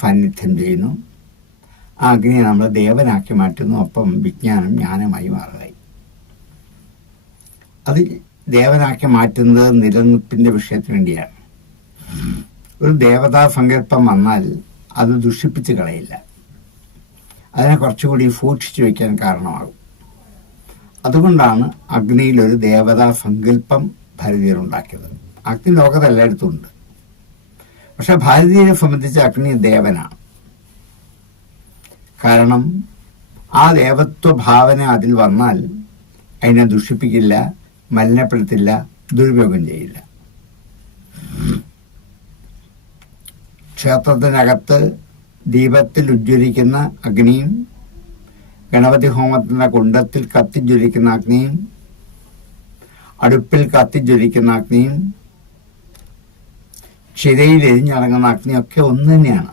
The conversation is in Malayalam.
സാന്നിധ്യം ചെയ്യുന്നു. ആ അഗ്നിയെ നമ്മൾ ദേവനാക്കി മാറ്റുന്നു. ഒപ്പം വിജ്ഞാനം ജ്ഞാനമായി മാറുകയായി. അത് ദേവനാക്കി മാറ്റുന്നത് നിലനിൽപ്പിൻ്റെ വിഷയത്തിന് വേണ്ടിയാണ്. ഒരു ദേവതാ സങ്കല്പം വന്നാൽ അത് ദുഷിപ്പിച്ച് കളയില്ല, അതിനെ കുറച്ചുകൂടി സൂക്ഷിച്ചു വയ്ക്കാൻ കാരണമാകും. അതുകൊണ്ടാണ് അഗ്നിയിലൊരു ദേവതാ സങ്കല്പം ഭാരതീയർ ഉണ്ടാക്കിയത്. അഗ്നി ലോകത്ത് എല്ലായിടത്തും ഉണ്ട്. പക്ഷെ ഭാരതീയരെ സംബന്ധിച്ച് അഗ്നി ദേവനാണ്. കാരണം ആ ദേവത്വ ഭാവന അതിൽ വന്നാൽ അതിനെ ദുഷിപ്പിക്കില്ല, മലിനപ്പെടുത്തില്ല, ദുരുപയോഗം ചെയ്യില്ല. ക്ഷേത്രത്തിനകത്ത് ദീപത്തിൽ ഉജ്ജ്വലിക്കുന്ന അഗ്നിയും ഗണപതി ഹോമത്തിൻ്റെ കുണ്ടത്തിൽ കത്തിജ്വലിക്കുന്ന അഗ്നിയും അടുപ്പിൽ കത്തിജ്വലിക്കുന്ന അഗ്നിയും ചിരയിൽ എരിഞ്ഞടങ്ങുന്ന അഗ്നിയൊക്കെ ഒന്ന് തന്നെയാണ്.